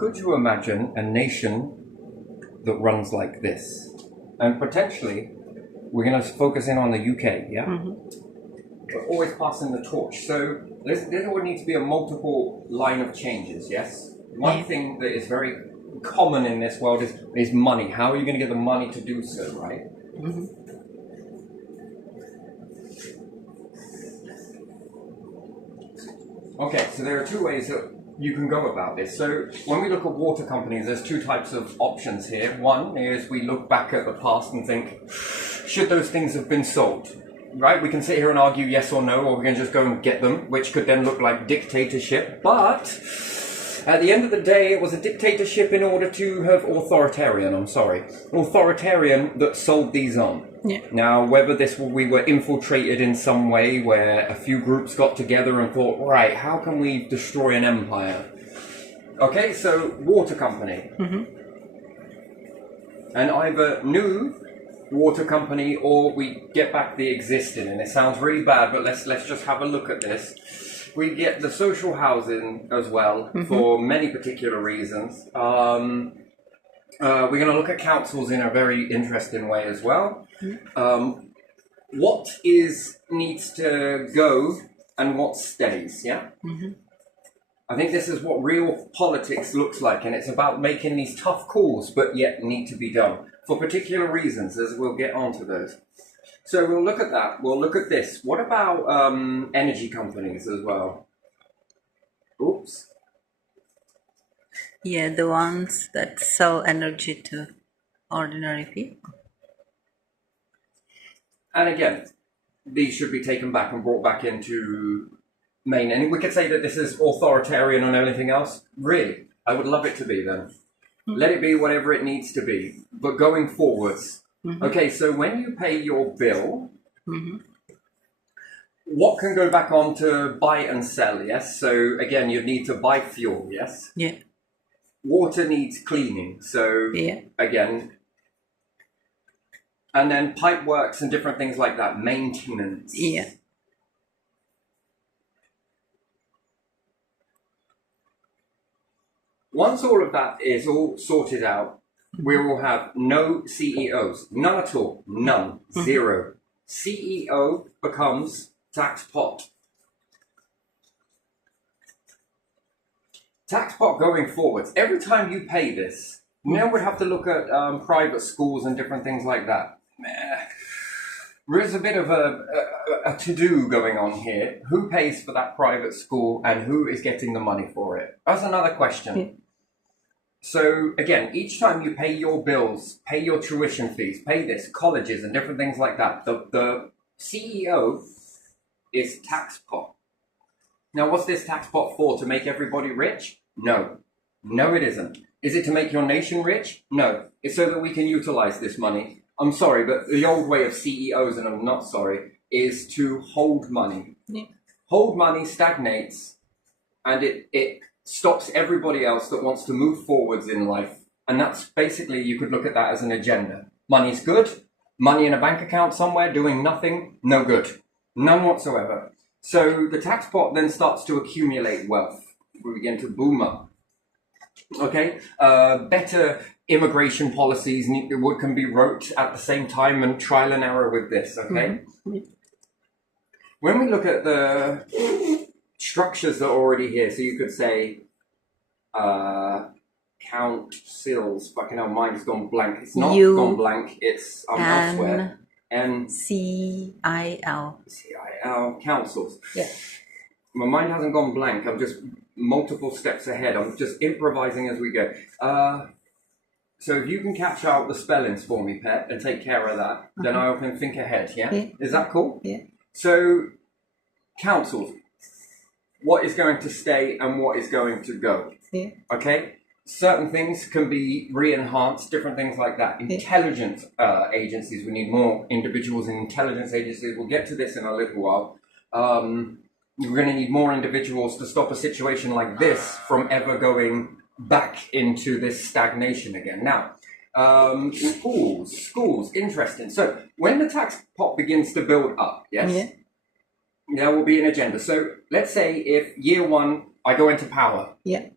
could you imagine a nation that runs like this? And potentially, we're going to focus in on the UK, yeah? But always passing the torch. So there would need to be a multiple line of changes, yes? One thing that is very common in this world is money. How are you going to get the money to do so, right? Okay, so there are two ways that you can go about this. So when we look at water companies, there's two types of options here. One is we look back at the past and think, should those things have been sold? Right? We can sit here and argue yes or no, or we can just go and get them, which could then look like dictatorship. But at the end of the day, it was a dictatorship in order to have authoritarian that sold these on. Yeah. Now, whether we were infiltrated in some way where a few groups got together and thought, right, how can we destroy an empire? Okay, so water company. And either new water company or we get back the existing. And it sounds really bad, but let's just have a look at this. We get the social housing as well for many particular reasons. We're going to look at councils in a very interesting way as well. What needs to go and what stays, yeah? I think this is what real politics looks like, and it's about making these tough calls, but yet need to be done for particular reasons, as we'll get onto those. So we'll look at that. We'll look at this. What about energy companies as well? Oops. Yeah, the ones that sell energy to ordinary people. And again, these should be taken back and brought back into main. And we could say that this is authoritarian and everything else. Really, I would love it to be then. Let it be whatever it needs to be. But going forwards, okay, so when you pay your bill, what can go back on to buy and sell, yes? So again, you need to buy fuel, yes? Yeah. Water needs cleaning, so again, and then pipe works and different things like that, maintenance. Yeah. Once all of that is all sorted out, we will have no CEOs, none at all, none, zero. CEO becomes tax pot. Tax pot going forwards. Every time you pay this, now we'd have to look at private schools and different things like that. There is a bit of a to-do going on here. Who pays for that private school and who is getting the money for it? That's another question. So again, each time you pay your bills, pay your tuition fees, pay this, colleges and different things like that, the CEO is tax pot. Now, what's this tax pot for? To make everybody rich? No. No, it isn't. Is it to make your nation rich? No. It's so that we can utilize this money. I'm sorry, but the old way of CEOs, and I'm not sorry, is to hold money. Yeah. Hold money stagnates, and it stops everybody else that wants to move forwards in life. And that's basically, you could look at that as an agenda. Money's good. Money in a bank account somewhere doing nothing, no good. None whatsoever. So the tax pot then starts to accumulate wealth. We begin to boom up. Okay, better immigration policies can be wrote at the same time and trial and error with this. Okay, when we look at the structures that are already here, so you could say councils. Fucking hell, mine's gone blank. It's not gone blank. It's elsewhere. CIL. Councils. Yeah. My mind hasn't gone blank. I'm just multiple steps ahead. I'm just improvising as we go. So if you can catch out the spellings for me, Pet, and take care of that, then I can think ahead, yeah? Is that cool? Yeah. So, councils. What is going to stay and what is going to go? Yeah. Okay? Certain things can be re-enhanced, different things like that. Intelligence agencies, we need more individuals in intelligence agencies. We'll get to this in a little while. We're going to need more individuals to stop a situation like this from ever going back into this stagnation again. Now, schools, interesting. So when the tax pot begins to build up, yes, there will be an agenda. So let's say if year one, I go into power. Yeah.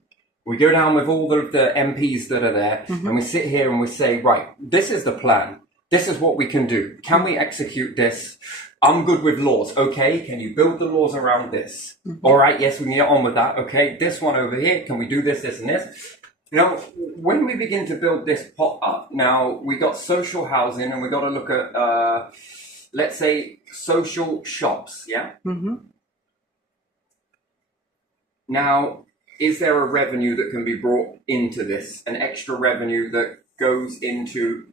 We go down with all of the MPs that are there, and we sit here and we say, right, this is the plan. This is what we can do. Can we execute this? I'm good with laws. Okay, can you build the laws around this? All right, yes, we can get on with that. Okay, this one over here, can we do this, this, and this? You know, when we begin to build this pot up, now we got social housing, and we got to look at, let's say, social shops, yeah? Now, is there a revenue that can be brought into this? An extra revenue that goes into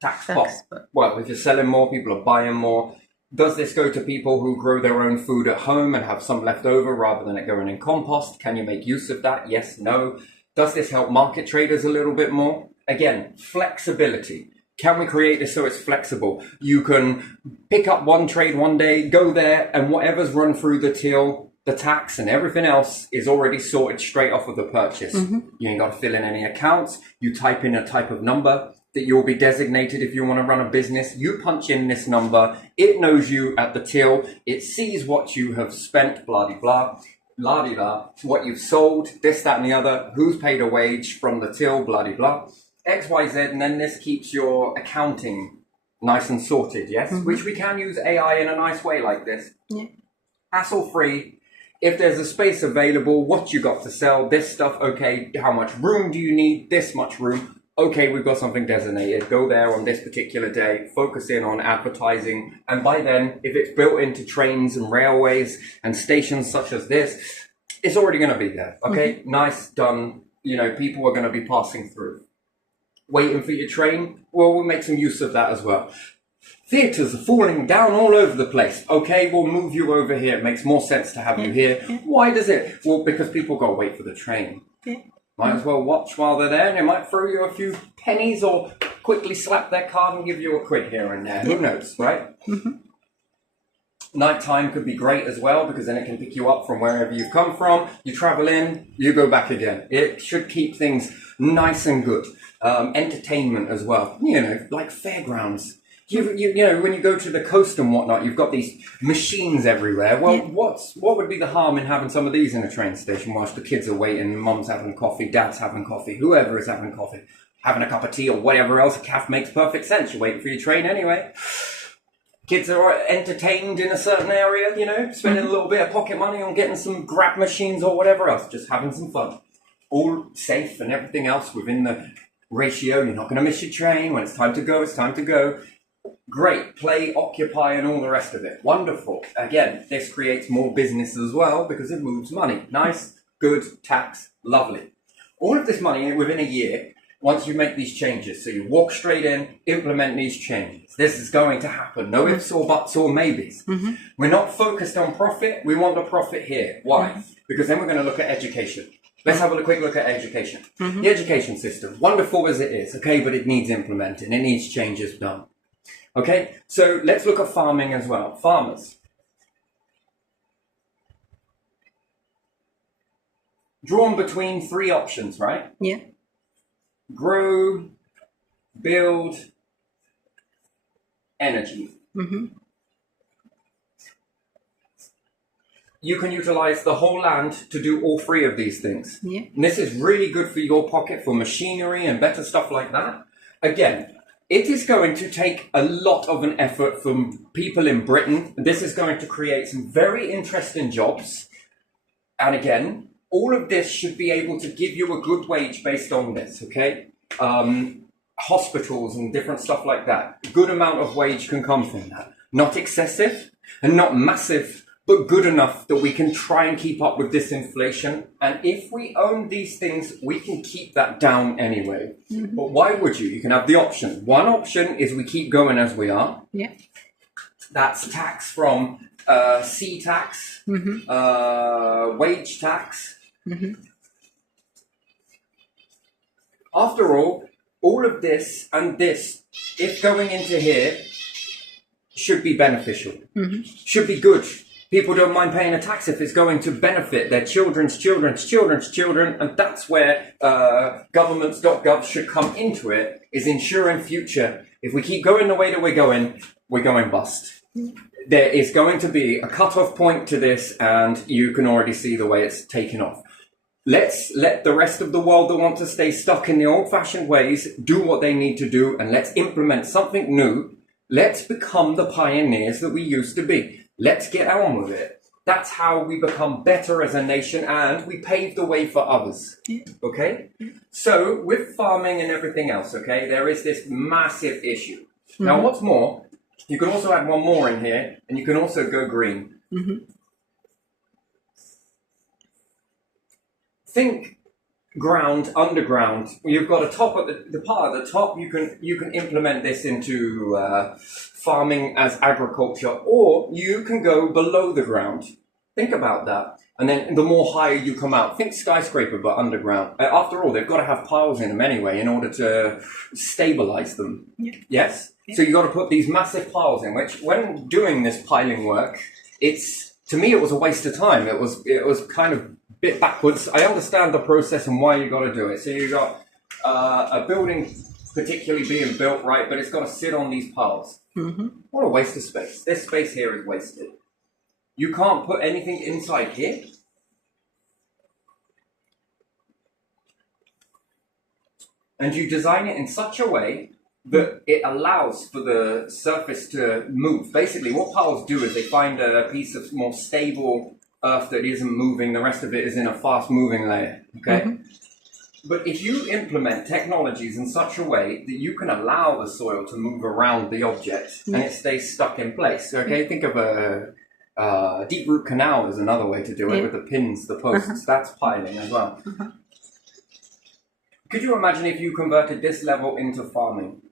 tax pot? Well, if you're selling more, people are buying more. Does this go to people who grow their own food at home and have some left over rather than it going in compost? Can you make use of that? Yes, no. Does this help market traders a little bit more? Again, flexibility. Can we create this so it's flexible? You can pick up one trade one day, go there, and whatever's run through the till, the tax and everything else is already sorted straight off of the purchase. You ain't got to fill in any accounts. You type in a type of number that you'll be designated if you want to run a business. You punch in this number. It knows you at the till. It sees what you have spent, blah-de-blah. Blah-de-blah, what you've sold, this, that, and the other, who's paid a wage from the till, blah-de-blah, X, Y, Z, and then this keeps your accounting nice and sorted, yes? Which we can use AI in a nice way like this. Hassle-free. If there's a space available, what you got to sell, this stuff, okay, how much room do you need, this much room, okay, we've got something designated, go there on this particular day, focus in on advertising, and by then, if it's built into trains and railways and stations such as this, it's already going to be there, okay? Nice, done, you know, people are going to be passing through. Waiting for your train? Well, we'll make some use of that as well. Theatres are falling down all over the place. Okay, we'll move you over here. It makes more sense to have you here. Why does it? Well, because people got to wait for the train. Might as well watch while they're there, and they might throw you a few pennies or quickly slap their card and give you a quid here and there. Who knows, right? Nighttime could be great as well, because then it can pick you up from wherever you've come from. You travel in, you go back again. It should keep things nice and good. Entertainment as well. You know, like fairgrounds. You know, when you go to the coast and whatnot, you've got these machines everywhere. Well, what would be the harm in having some of these in a train station whilst the kids are waiting, mum's having coffee, dad's having coffee, whoever is having coffee, having a cup of tea or whatever else? A calf makes perfect sense. You're waiting for your train anyway. Kids are entertained in a certain area, you know, spending a little bit of pocket money on getting some grab machines or whatever else, just having some fun. All safe and everything else within the ratio. You're not going to miss your train. When it's time to go, it's time to go. Great, play, occupy, and all the rest of it. Wonderful. Again, this creates more business as well because it moves money. Nice, good, tax, lovely. All of this money within a year, once you make these changes. So you walk straight in, implement these changes. This is going to happen. No ifs or buts or maybes. We're not focused on profit. We want the profit here. Why? Because then we're going to look at education. Let's have a quick look at education. The education system, wonderful as it is, okay, but it needs implementing. It needs changes done. Okay, so let's look at farming as well. Farmers. Drawn between three options, right? Yeah. Grow, build, energy. You can utilize the whole land to do all three of these things. Yeah. And this is really good for your pocket, for machinery and better stuff like that. Again, it is going to take a lot of an effort from people in Britain. This is going to create some very interesting jobs. And again, all of this should be able to give you a good wage based on this, okay? Hospitals and different stuff like that. A good amount of wage can come from that. Not excessive and not massive, but good enough that we can try and keep up with this inflation. And if we own these things, we can keep that down anyway. But why would you? You can have the option. One option is we keep going as we are. Yeah. That's tax from C tax, wage tax. After all of this and this, if going into here, should be beneficial, should be good. People don't mind paying a tax if it's going to benefit their children's children, and that's where governments.gov should come into it, is ensuring future. If we keep going the way that we're going bust. There is going to be a cut-off point to this, and you can already see the way it's taken off. Let's let the rest of the world that want to stay stuck in the old-fashioned ways do what they need to do, and let's implement something new. Let's become the pioneers that we used to be. Let's get on with it. That's how we become better as a nation, and we pave the way for others. Okay? So, with farming and everything else, okay, there is this massive issue. Now, what's more, you can also add one more in here, and you can also go green. Think ground, underground. You've got a top at the part at the top. You can implement this into farming as agriculture, or you can go below the ground. Think about that. And then the more higher you come out, think skyscraper, but underground. After all, they've got to have piles in them anyway in order to stabilize them. Yes? So you've got to put these massive piles in, which when doing this piling work, to me, it was a waste of time. It was kind of a bit backwards. I understand the process and why you got to do it. So you got a building particularly being built, right, but it's got to sit on these piles. What a waste of space. This space here is wasted. You can't put anything inside here. And you design it in such a way that it allows for the surface to move. Basically, what piles do is they find a piece of more stable earth that isn't moving. The rest of it is in a fast-moving layer, okay? But if you implement technologies in such a way that you can allow the soil to move around the object and it stays stuck in place, okay? Think of a deep root canal is another way to do it with the pins, the posts. That's piling as well. Could you imagine if you converted this level into farming?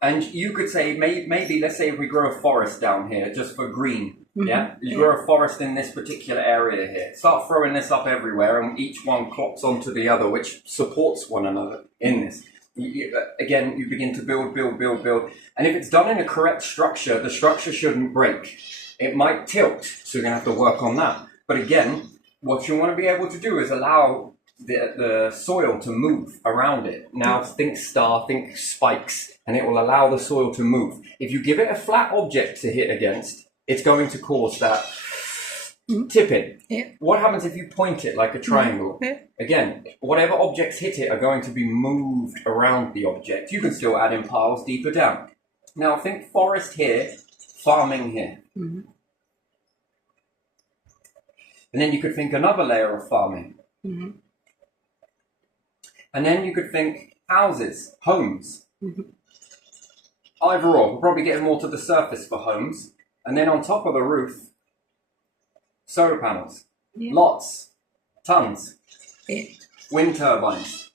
And you could say, maybe, let's say if we grow a forest down here just for green, yeah? You grow a forest in this particular area here. Start throwing this up everywhere and each one clocks onto the other, which supports one another in this. Again, you begin to build. And if it's done in a correct structure, the structure shouldn't break. It might tilt, so you're going to have to work on that. But again, what you want to be able to do is allow the soil to move around it. Now think star, think spikes, and it will allow the soil to move. If you give it a flat object to hit against, it's going to cause that tipping. What happens if you point it like a triangle? Again, whatever objects hit it are going to be moved around the object. You can still add in piles deeper down. Now think forest here, farming here. And then you could think another layer of farming. And then you could think houses, homes. Either or, we're probably getting more to the surface for homes. And then on top of the roof, solar panels. Lots, tons. Wind turbines.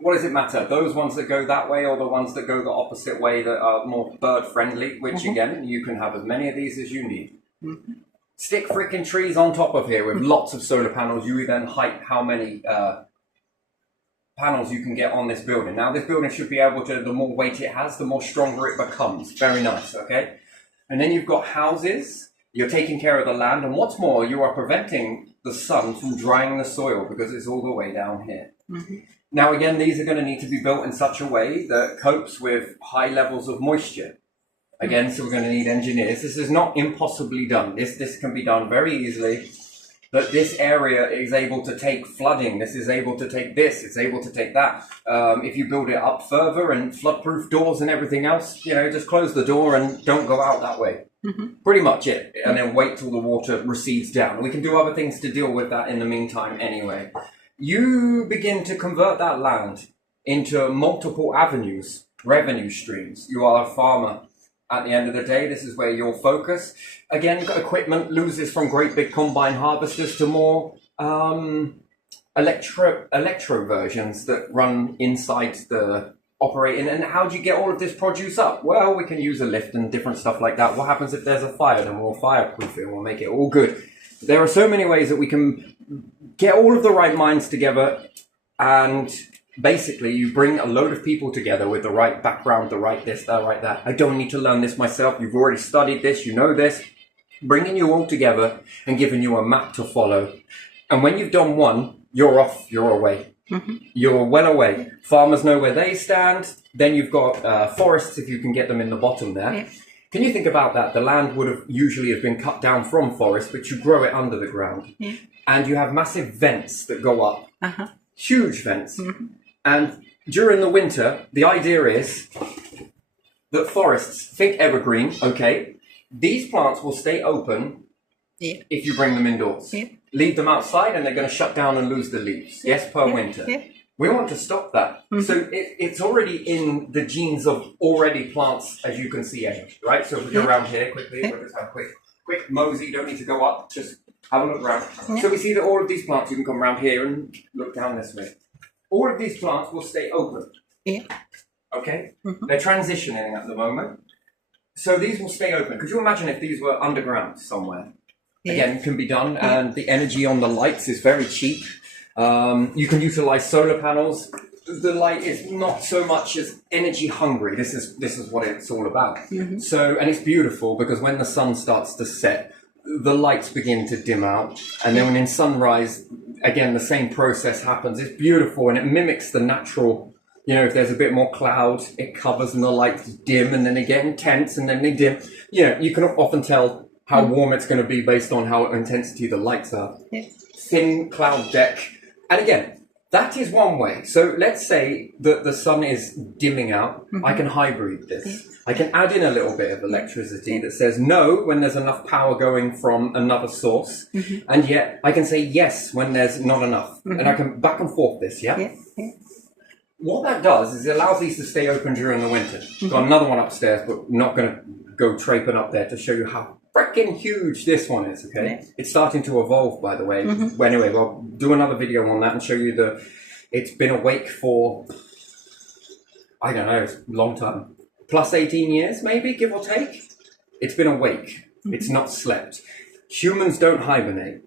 What does it matter? Those ones that go that way or the ones that go the opposite way that are more bird friendly, which again, you can have as many of these as you need. Stick freaking trees on top of here with lots of solar panels. You then height how many panels you can get on this building. Now this building should be able to, the more weight it has, the more stronger it becomes. Very nice, okay? And then you've got houses. You're taking care of the land. And what's more, you are preventing the sun from drying the soil because it's all the way down here. Now again, these are going to need to be built in such a way that copes with high levels of moisture. Again, so we're going to need engineers. This is not impossibly done. This can be done very easily. But this area is able to take flooding. This is able to take this. It's able to take that. If you build it up further and flood-proof doors and everything else, you know, just close the door and don't go out that way. Pretty much it. And then wait till the water recedes down. We can do other things to deal with that in the meantime anyway. You begin to convert that land into multiple avenues, revenue streams. You are a farmer. At the end of the day, this is where you'll focus. Again, equipment loses from great big combine harvesters to more electro versions that run inside the operating. And how do you get all of this produce up? Well, we can use a lift and different stuff like that. What happens if there's a fire? Then we'll fireproof it and we'll make it all good. There are so many ways that we can get all of the right minds together, and basically you bring a load of people together with the right background, the right this, the right that. I don't need to learn this myself. You've already studied this, you know this. Bringing you all together and giving you a map to follow. And when you've done one, you're off, you're away. You're well away. Farmers know where they stand. Then you've got forests, if you can get them in the bottom there. Can you think about that? The land would have usually have been cut down from forest, but you grow it under the ground. Yeah. And you have massive vents that go up, huge vents. And during the winter, the idea is that forests, think evergreen, okay, these plants will stay open if you bring them indoors. Yeah. Leave them outside and they're going to shut down and lose the leaves, per winter. Yeah. We want to stop that. So it's already in the genes of already plants, as you can see, right? So if we go around here quickly, we'll just have a quick mosey, you don't need to go up, just have a look around. So we see that all of these plants, you can come around here and look down this way. All of these plants will stay open. Yeah. Okay? They're transitioning at the moment. So these will stay open. Could you imagine if these were underground somewhere? Yeah. Again, can be done, and the energy on the lights is very cheap. You can utilize solar panels. The light is not so much as energy hungry. This is what it's all about. So, and it's beautiful because when the sun starts to set, the lights begin to dim out, and then when in sunrise, again the same process happens. It's beautiful and it mimics the natural. You know, if there's a bit more cloud, it covers and the lights dim, and then they get intense, and then they dim. You know, you can often tell how warm it's going to be based on how intensity the lights are. Yeah. Thin cloud deck. And again, that is one way. So let's say that the sun is dimming out. I can hybrid this. I can add in a little bit of electricity that says no when there's enough power going from another source. And yet I can say yes when there's not enough. And I can back and forth this, Yeah. What that does is it allows these to stay open during the winter. Got another one upstairs, but not going to go traipsing up there to show you how freaking huge this one is, okay? It's starting to evolve, by the way. Well, anyway, we'll do another video on that and show you it's been awake for, I don't know, it's a long time. Plus 18 years, maybe, give or take. It's been awake. It's not slept. Humans don't hibernate.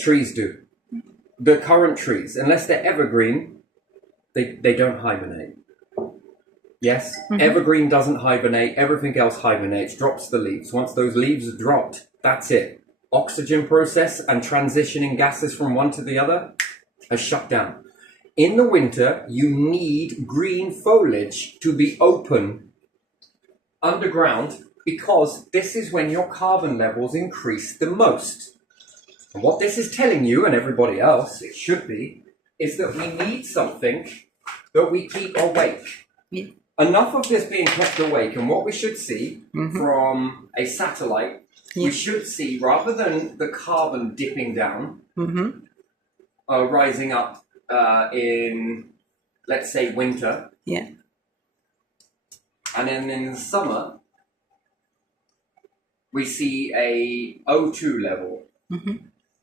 Trees do. The current trees, unless they're evergreen, they don't hibernate. Yes, evergreen doesn't hibernate, everything else hibernates, drops the leaves. Once those leaves are dropped, that's it. Oxygen process and transitioning gases from one to the other are shut down. In the winter, you need green foliage to be open underground because this is when your carbon levels increase the most. And what this is telling you, and everybody else, it should be, is that we need something that we keep awake. Yeah. Enough of this being kept awake, and what we should see from a satellite, we should see, rather than the carbon dipping down, rising up in, let's say, winter, and then in the summer, we see a O2 level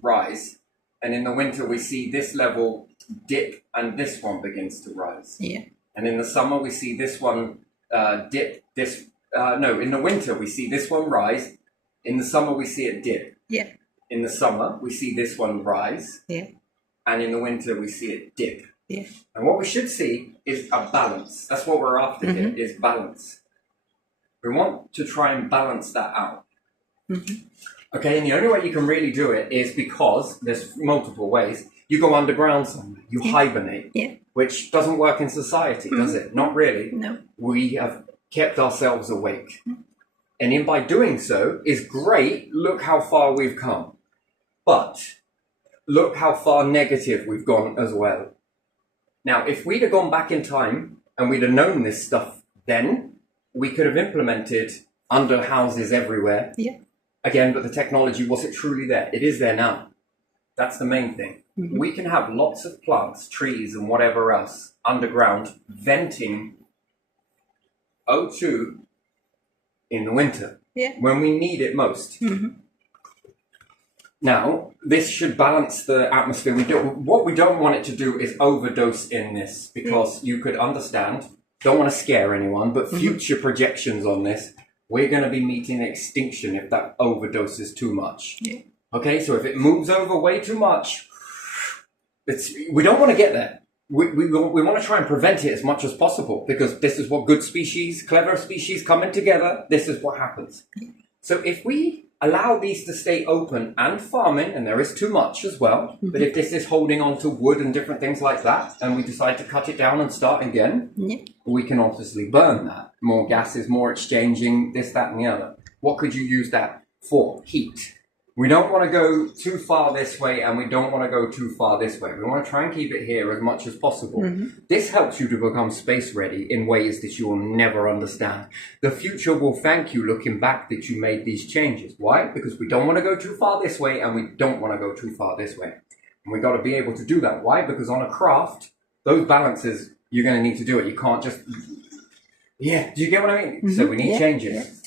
rise, and in the winter we see this level dip, and this one begins to rise. And in the summer, we see this one dip. In the winter, we see this one rise. In the summer, we see it dip. In the summer, we see this one rise. And in the winter, we see it dip. And what we should see is a balance. That's what we're after here, is balance. We want to try and balance that out. Okay, and the only way you can really do it is because there's multiple ways. You go underground somewhere, you hibernate, which doesn't work in society, does it? Not really. No. We have kept ourselves awake. And by doing so is great. Look how far we've come. But look how far negative we've gone as well. Now, if we'd have gone back in time and we'd have known this stuff then, we could have implemented under houses everywhere. Again, but the technology, was it truly there? It is there now. That's the main thing. We can have lots of plants, trees, and whatever else underground venting O2 in the winter when we need it most. Now, this should balance the atmosphere. What we don't want it to do is overdose in this, because you could understand, don't want to scare anyone, but future projections on this, we're going to be meeting extinction if that overdoses too much. Okay, so if it moves over way too much, we don't want to get there. We want to try and prevent it as much as possible, because this is what good species, clever species coming together, this is what happens. So if we allow these to stay open and farming, and there is too much as well. But if this is holding on to wood and different things like that, and we decide to cut it down and start again, we can obviously burn that. More gases, more exchanging, this, that, and the other. What could you use that for? Heat. We don't want to go too far this way, and we don't want to go too far this way. We want to try and keep it here as much as possible. This helps you to become space ready in ways that you will never understand. The future will thank you looking back that you made these changes. Why? Because we don't want to go too far this way, and we don't want to go too far this way. And we got to be able to do that. Why? Because on a craft, those balances, you're going to need to do it. You can't just... Yeah, do you get what I mean? So we need changes.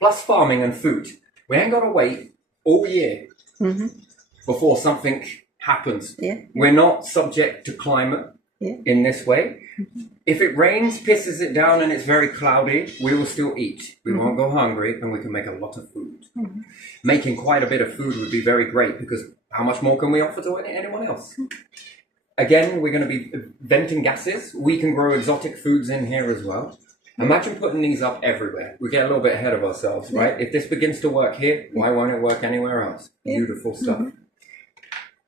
Plus farming and food. We ain't got to wait all year before something happens. We're not subject to climate in this way. If it rains, pisses it down, and it's very cloudy, we will still eat. We won't go hungry, and we can make a lot of food. Making quite a bit of food would be very great, because how much more can we offer to anyone else? Again, we're going to be venting gases. We can grow exotic foods in here as well. Imagine putting these up everywhere. We get a little bit ahead of ourselves, right? If this begins to work here, why won't it work anywhere else? Beautiful stuff.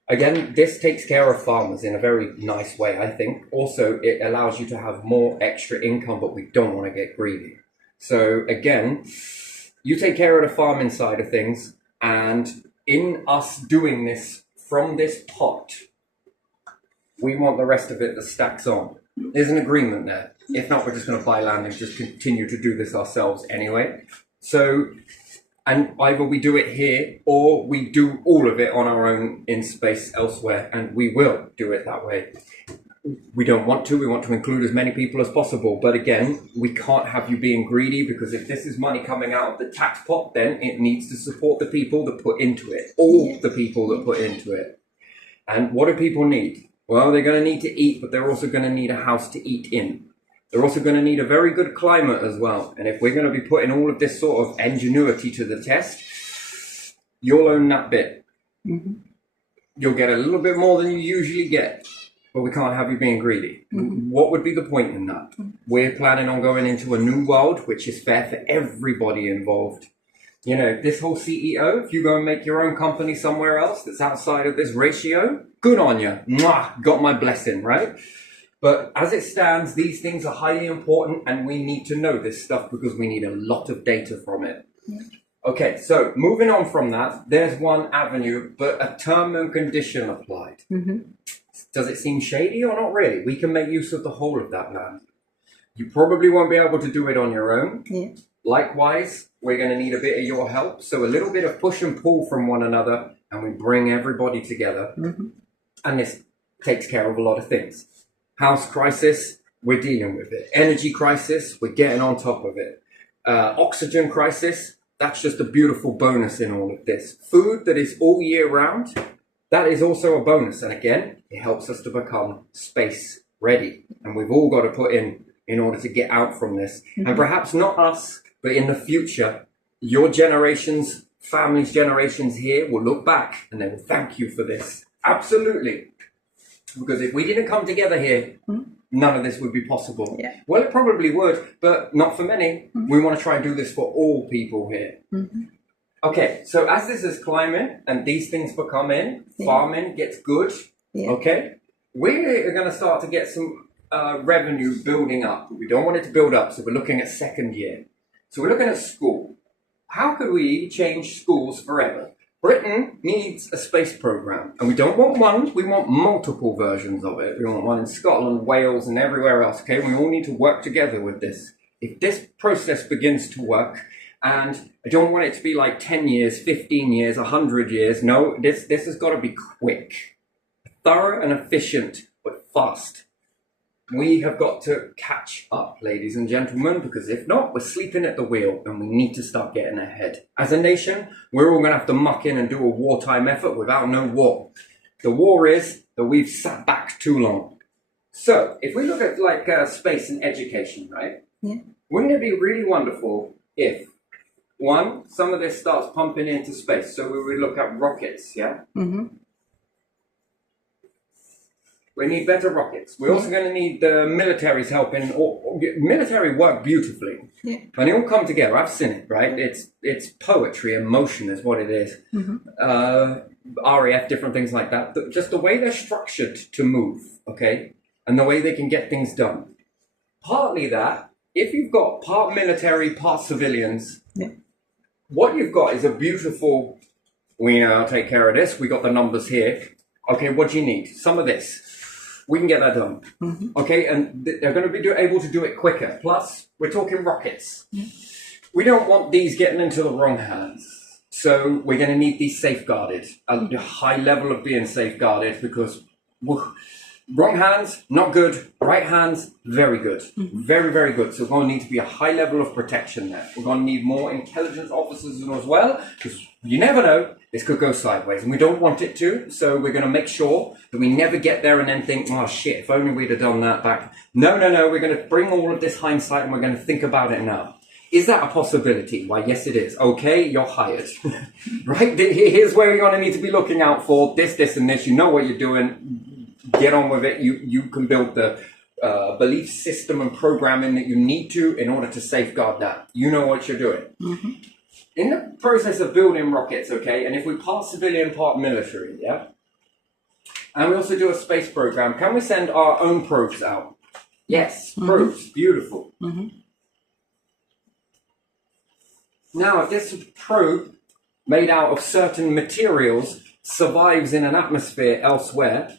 Again, this takes care of farmers in a very nice way, I think. Also, it allows you to have more extra income, but we don't want to get greedy. So again, you take care of the farming side of things, and in us doing this from this pot, we want the rest of it that stacks on. There's an agreement there. If not, we're just going to buy land and just continue to do this ourselves anyway. So, and either we do it here or we do all of it on our own in space elsewhere, and we will do it that way. We don't want to. We want to include as many people as possible. But again, we can't have you being greedy, because if this is money coming out of the tax pot, then it needs to support the people that put into it. All the people that put into it. And what do people need? Well, they're going to need to eat, but they're also going to need a house to eat in. They're also going to need a very good climate as well. And if we're going to be putting all of this sort of ingenuity to the test, you'll own that bit. You'll get a little bit more than you usually get, but we can't have you being greedy. What would be the point in that? We're planning on going into a new world, which is fair for everybody involved. You know, this whole CEO, if you go and make your own company somewhere else that's outside of this ratio, good on you. Mwah, got my blessing, right? But as it stands, these things are highly important, and we need to know this stuff because we need a lot of data from it. Okay, so moving on from that, there's one avenue, but a term and condition applied. Does it seem shady or not really? We can make use of the whole of that land. You probably won't be able to do it on your own. Likewise, we're going to need a bit of your help. So a little bit of push and pull from one another, and we bring everybody together. And this takes care of a lot of things. House crisis, we're dealing with it. Energy crisis, we're getting on top of it. Oxygen crisis, that's just a beautiful bonus in all of this. Food that is all year round, that is also a bonus. And again, it helps us to become space ready. And we've all got to put in order to get out from this. And perhaps not us, but in the future, your generations, families' generations here will look back and they will thank you for this. Absolutely. Because if we didn't come together here, none of this would be possible. Well, it probably would, but not for many. We want to try and do this for all people here. Okay, so as this is climbing and these things become in, farming gets good, okay, we're going to start to get some revenue building up. We don't want it to build up, so we're looking at second year. So we're looking at school. How could we change schools forever? Britain needs a space program, and we don't want one, we want multiple versions of it. We want one in Scotland, Wales, and everywhere else, okay? We all need to work together with this. If this process begins to work, and I don't want it to be like 10 years, 15 years, 100 years. No, this has got to be quick, thorough and efficient, but fast. We have got to catch up, ladies and gentlemen, because if not, we're sleeping at the wheel and we need to start getting ahead. As a nation, we're all going to have to muck in and do a wartime effort without no war. The war is that we've sat back too long. So, if we look at like space and education, right? Wouldn't it be really wonderful if, one, some of this starts pumping into space? So we would look at rockets, yeah? We need better rockets. We're also going to need the military's help in. Military work beautifully. Yeah. And they all come together. I've seen it, right? It's poetry, emotion is what it is. RAF, different things like that. Just the way they're structured to move, okay? And the way they can get things done. Partly that, if you've got part military, part civilians, what you've got is a beautiful, we know how to take care of this. We got the numbers here. Okay, what do you need? Some of this. We can get that done. Okay, and they're going to be able to do it quicker. Plus, we're talking rockets. We don't want these getting into the wrong hands. So we're going to need these safeguarded. A high level of being safeguarded because wrong hands, not good. Right hands, very good. Very, very good. So we're going to need to be a high level of protection there. We're going to need more intelligence officers as well because you never know. This could go sideways and we don't want it to. So we're going to make sure that we never get there and then think, oh shit, if only we'd have done that back. No. We're going to bring all of this hindsight and we're going to think about it now. Is that a possibility? Why, yes, it is. Okay, you're hired. Right? Here's where you're going to need to be looking out for this, and this. You know what you're doing. Get on with it. You can build the belief system and programming that you need to in order to safeguard that. You know what you're doing. In the process of building rockets, okay, and if we part civilian, part military, yeah, and we also do a space program, can we send our own probes out? Yes, probes, beautiful. Now, if this probe made out of certain materials survives in an atmosphere elsewhere,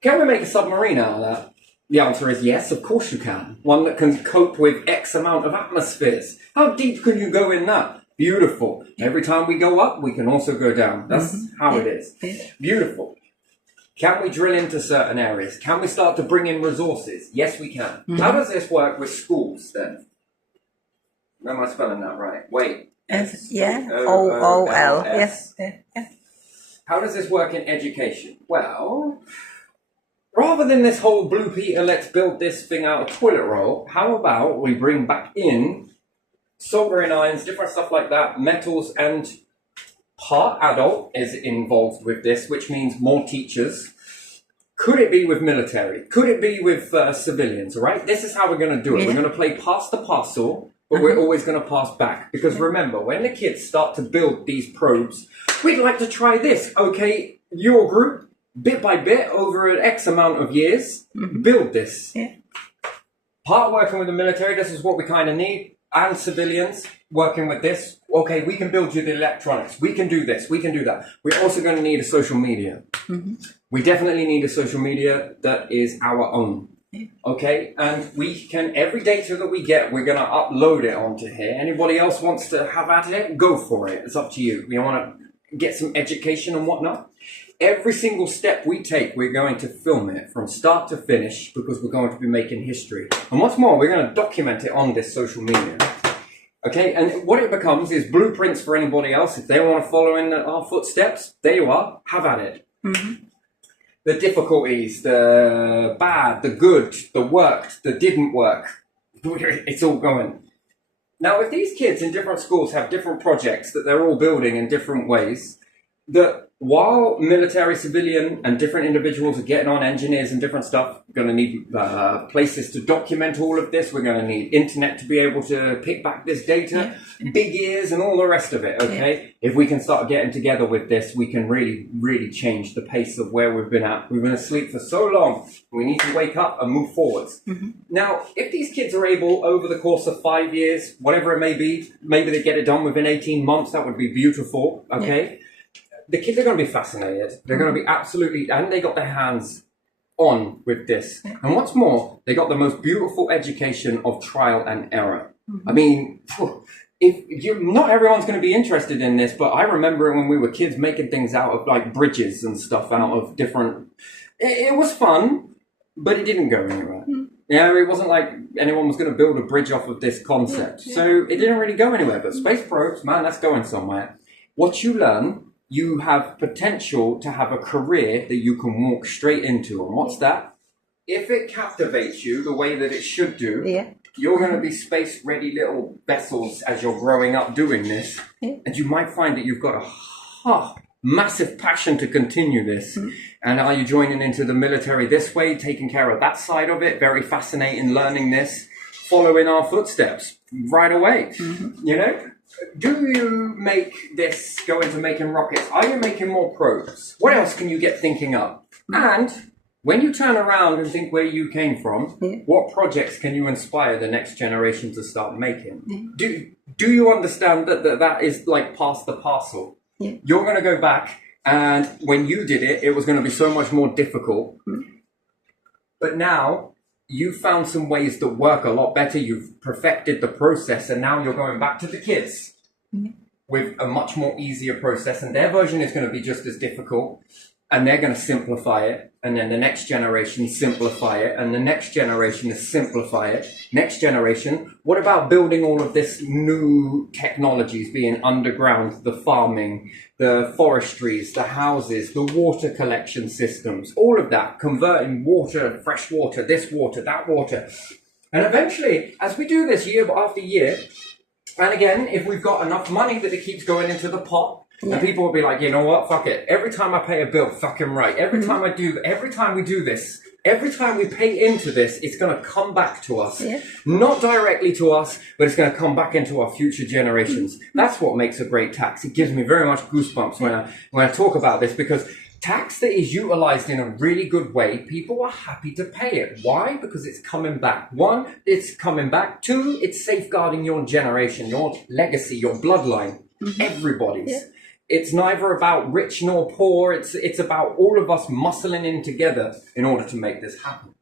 can we make a submarine out of that? The answer is yes, of course you can. One that can cope with X amount of atmospheres. How deep can you go in that? Beautiful. Every time we go up, we can also go down. That's how it is. Beautiful. Can we drill into certain areas? Can we start to bring in resources? Yes, we can. How does this work with schools then? Am I spelling that right? Wait. OOL. Yes. How does this work in education? Well, rather than this whole Blue Peter, let's build this thing out of toilet roll, how about we bring back in soldering irons, different stuff like that, metals, and part adult is involved with this, which means more teachers. Could it be with military? Could it be with civilians, right? This is how we're going to do it. We're going to play pass the parcel, but we're always going to pass back. Because remember, when the kids start to build these probes, we'd like to try this. Okay, your group, bit by bit, over an X amount of years, build this. Part working with the military, this is what we kind of need. And civilians working with this. Okay, we can build you the electronics. We can do this. We can do that. We're also going to need a social media. We definitely need a social media that is our own. Okay, and we can, every data that we get, we're going to upload it onto here. Anybody else wants to have at it, go for it. It's up to you. We want to get some education and whatnot. Every single step we take, we're going to film it from start to finish because we're going to be making history. And what's more, we're going to document it on this social media. Okay, and what it becomes is blueprints for anybody else. If they want to follow in our footsteps, there you are, have at it. The difficulties, the bad, the good, the worked, the didn't work, it's all going. Now, if these kids in different schools have different projects that they're all building in different ways, that while military, civilian, and different individuals are getting on, engineers and different stuff, we're going to need places to document all of this. We're going to need internet to be able to pick back this data, big ears and all the rest of it, okay? If we can start getting together with this, we can really, really change the pace of where we've been at. We've been asleep for so long. We need to wake up and move forwards. Now, if these kids are able, over the course of 5 years, whatever it may be, maybe they get it done within 18 months, that would be beautiful, okay? The kids are going to be fascinated. They're going to be absolutely, and they got their hands on with this. And what's more, they got the most beautiful education of trial and error. I mean, not everyone's going to be interested in this, but I remember when we were kids making things out of like bridges and stuff out of different. It was fun, but it didn't go anywhere. Yeah, it wasn't like anyone was going to build a bridge off of this concept. So it didn't really go anywhere. But space probes, man, that's going somewhere. What you learn, you have potential to have a career that you can walk straight into. And what's that? If it captivates you the way that it should do, you're going to be space-ready little vessels as you're growing up doing this. And you might find that you've got massive passion to continue this? And are you joining into the military this way, taking care of that side of it? Very fascinating learning this, following our footsteps right away. You know? Do you make this go into making rockets? Are you making more probes? What else can you get thinking up? And when you turn around and think where you came from, what projects can you inspire the next generation to start making? Do you understand that is like past the parcel? You're going to go back, and when you did it, it was going to be so much more difficult. But now you found some ways that work a lot better. You've perfected the process, and now you're going back to the kids with a much more easier process, and their version is going to be just as difficult, and they're going to simplify it, and then the next generation simplify it, and the next generation is simplify it. Next generation, what about building all of this new technologies, being underground, the farming, the forestries, the houses, the water collection systems, all of that, converting water, fresh water, this water, that water. And eventually, as we do this year after year, and again, if we've got enough money that it keeps going into the pot, and people will be like, you know what, fuck it. Every time I pay a bill, fucking right. Every time we do this, every time we pay into this, it's going to come back to us. Not directly to us, but it's going to come back into our future generations. That's what makes a great tax. It gives me very much goosebumps when I talk about this, because tax that is utilized in a really good way, people are happy to pay it. Why? Because it's coming back. One, it's coming back. Two, it's safeguarding your generation, your legacy, your bloodline, everybody's. It's neither about rich nor poor. It's about all of us muscling in together in order to make this happen.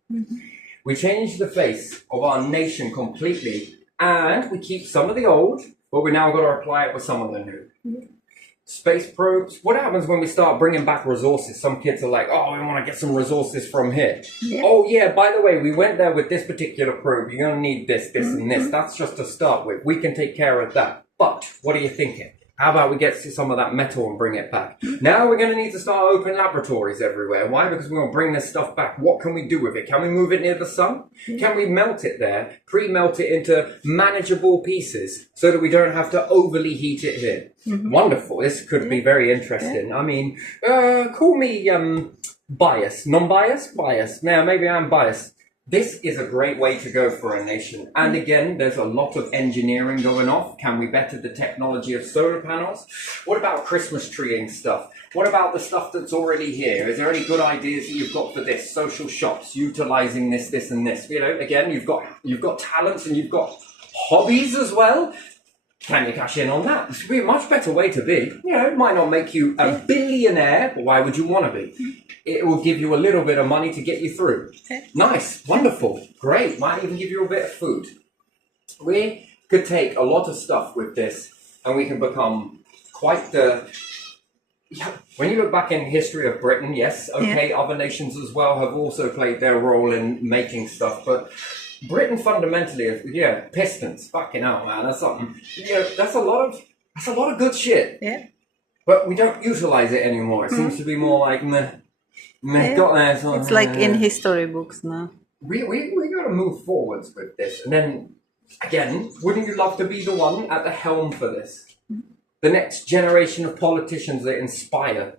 We change the face of our nation completely, and we keep some of the old, but we now got to apply it with some of the new. Space probes. What happens when we start bringing back resources? Some kids are like, oh, we want to get some resources from here. Oh, yeah, by the way, we went there with this particular probe. You're going to need this, this, and this. That's just to start with. We can take care of that. But what are you thinking? How about we get some of that metal and bring it back? Now we're going to need to start open laboratories everywhere. Why? Because we're going to bring this stuff back. What can we do with it? Can we move it near the sun? Can we melt it there, pre-melt it into manageable pieces so that we don't have to overly heat it here? Wonderful. This could be very interesting. I mean, call me biased. Non-biased? Biased. Now, maybe I'm biased. This is a great way to go for a nation. And again, there's a lot of engineering going off. Can we better the technology of solar panels? What about Christmas treeing stuff? What about the stuff that's already here? Is there any good ideas that you've got for this? Social shops, utilizing this, this, and this. You know, again, you've got talents and you've got hobbies as well. Can you cash in on that? This would be a much better way to be. You know, it might not make you a billionaire, but why would you want to be? It will give you a little bit of money to get you through. Nice, wonderful, great. Might even give you a bit of food. We could take a lot of stuff with this, and we can become quite the... When you look back in history of Britain, yes, okay, other nations as well have also played their role in making stuff, but Britain fundamentally, Pistons, fucking hell, man, that's something. That's a lot of good shit. But we don't utilize it anymore. It seems to be more like meh. It's like in history books now. We got to move forwards with this, and then again, wouldn't you love to be the one at the helm for this? The next generation of politicians that inspire,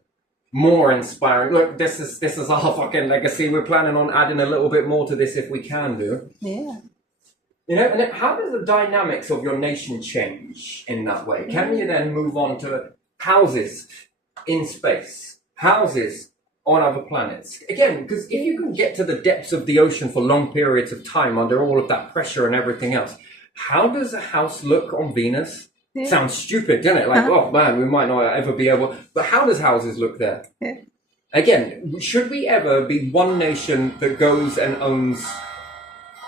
more inspiring. Look, this is our fucking legacy. We're planning on adding a little bit more to this if we can do. You know, and then how does the dynamics of your nation change in that way? Can you then move on to houses in space, houses on other planets? Again, because if you can get to the depths of the ocean for long periods of time under all of that pressure and everything else, how does a house look on Venus? Sounds stupid, doesn't it? Like, oh man, we might not ever be able... But how does houses look there? Again, should we ever be one nation that goes and owns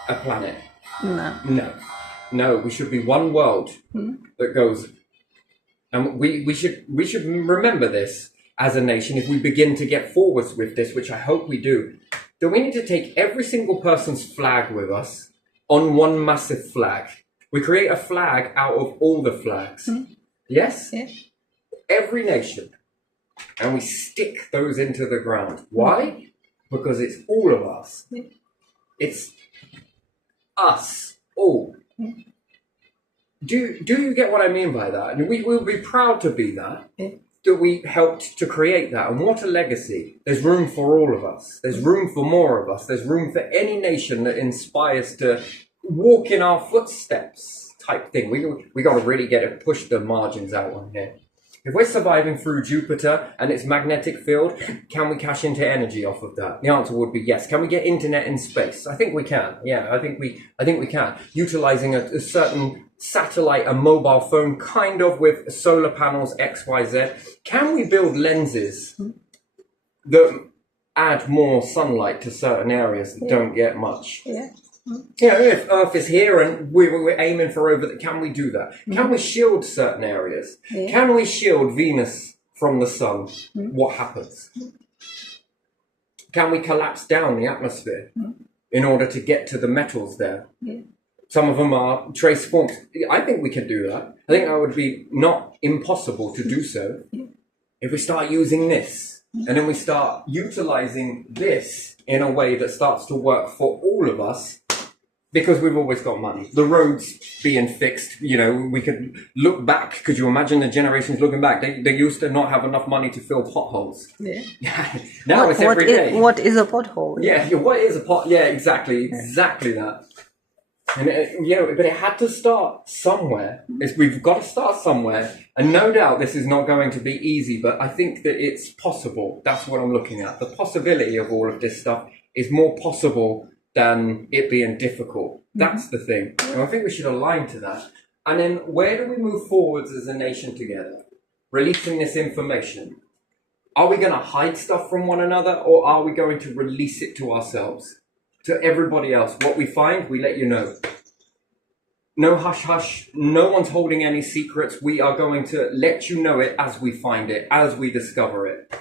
a planet? No, we should be one world that goes... And we should remember this as a nation if we begin to get forwards with this, which I hope we do. That we need to take every single person's flag with us on one massive flag. We create a flag out of all the flags. Yes? Every nation. And we stick those into the ground. Why? Because it's all of us. It's us all. Do you get what I mean by that? And we will be proud to be that. that we helped to create that. And what a legacy. There's room for all of us. There's room for more of us. There's room for any nation that inspires to walk in our footsteps type thing. We got to really push the margins out on here. If we're surviving through Jupiter and its magnetic field, can we cash into energy off of that? The answer would be yes. Can we get internet in space? I think we can. Yeah, I think we can. Utilizing a certain satellite and mobile phone, kind of with solar panels, X, Y, Z. Can we build lenses that add more sunlight to certain areas that don't get much? Yeah. You know, if Earth is here and we're aiming for can we do that? Can we shield certain areas? Yeah. Can we shield Venus from the sun? What happens? Can we collapse down the atmosphere in order to get to the metals there? Yeah. Some of them are trace forms. I think we could do that. I think that would be not impossible to do so. If we start using this and then we start utilizing this in a way that starts to work for all of us, because we've always got money. The roads being fixed, you know, we could look back. Could you imagine the generations looking back? They used to not have enough money to fill potholes. Yeah. Now it's every day. What is a pothole? Yeah, what is a pot? Yeah, exactly that. And you know, but it had to start somewhere. We've got to start somewhere, and no doubt this is not going to be easy. But I think that it's possible. That's what I'm looking at. The possibility of all of this stuff is more possible than it being difficult. That's the thing. And I think we should align to that. And then where do we move forwards as a nation together? Releasing this information. Are we going to hide stuff from one another, or are we going to release it to ourselves? To everybody else? What we find, we let you know. No hush hush. No one's holding any secrets. We are going to let you know it as we find it, as we discover it.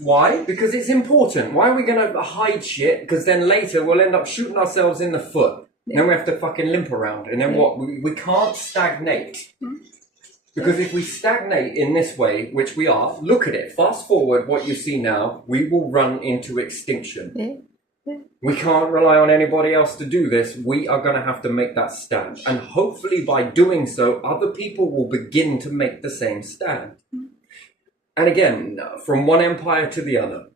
Why? Because it's important. Why are we going to hide shit? Because then later we'll end up shooting ourselves in the foot. Yeah. Then we have to fucking limp around. And then what? We can't stagnate. Because if we stagnate in this way, which we are, look at it. Fast forward what you see now, we will run into extinction. We can't rely on anybody else to do this. We are going to have to make that stand. And hopefully by doing so, other people will begin to make the same stand. And again, from one empire to the other,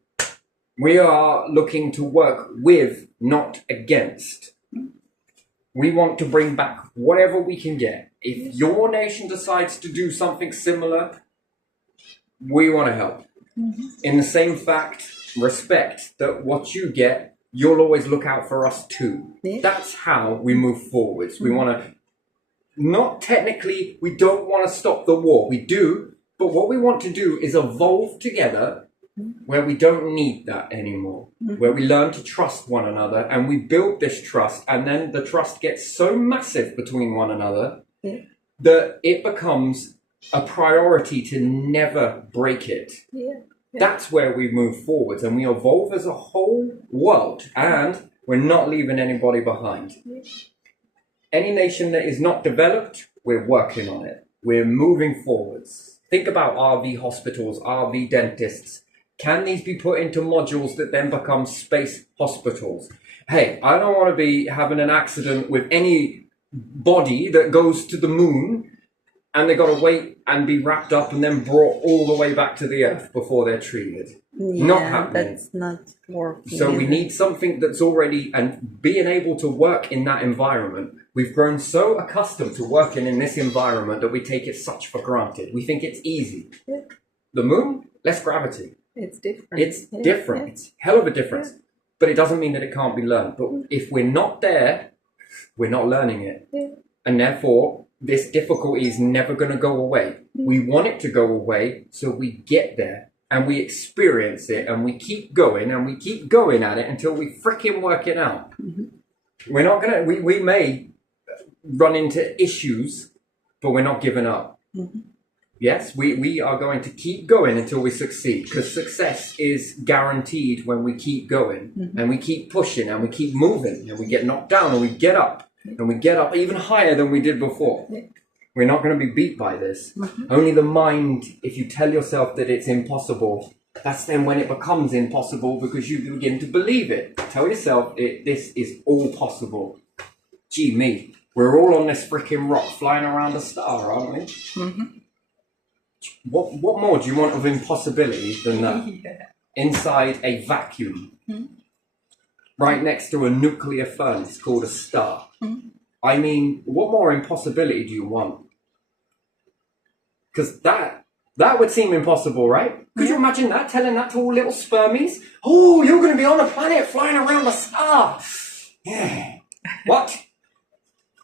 we are looking to work with, not against. We want to bring back whatever we can get. If your nation decides to do something similar, we want to help. In the same fact, respect that what you get, you'll always look out for us too. That's how we move forwards. We want to, not technically, we don't want to stop the war. We do. But what we want to do is evolve together where we don't need that anymore, where we learn to trust one another and we build this trust, and then the trust gets so massive between one another that it becomes a priority to never break it. That's where we move forwards and we evolve as a whole world, and we're not leaving anybody behind. Any nation that is not developed, we're working on it. We're moving forwards. Think about RV hospitals, RV dentists. Can these be put into modules that then become space hospitals? Hey, I don't want to be having an accident with any body that goes to the moon and they got to wait and be wrapped up and then brought all the way back to the Earth before they're treated. Not happening. That's not working. So we need something that's already, and being able to work in that environment. We've grown so accustomed to working in this environment that we take it such for granted. We think it's easy. The moon, less gravity. It's different. It's different. It's hell of a difference. But it doesn't mean that it can't be learned. But if we're not there, we're not learning it. And therefore, this difficulty is never going to go away. We want it to go away so we get there and we experience it and we keep going and we keep going at it until we freaking work it out. We're not going to, we may run into issues, but we're not giving up. Yes, we are going to keep going until we succeed, because success is guaranteed when we keep going and we keep pushing and we keep moving and we get knocked down and we get up and we get up even higher than we did before. We're not going to be beat by this. Only the mind, if you tell yourself that it's impossible, that's then when it becomes impossible, because you begin to believe it. Tell yourself this is all possible. Gee me, we're all on this freaking rock flying around a star, aren't we? What more do you want of impossibility than that? Inside a vacuum, right next to a nuclear furnace called a star. I mean, what more impossibility do you want? Because that would seem impossible, right? Could you imagine that? Telling that to all little spermies? Oh, you're going to be on a planet flying around a star. Yeah. What?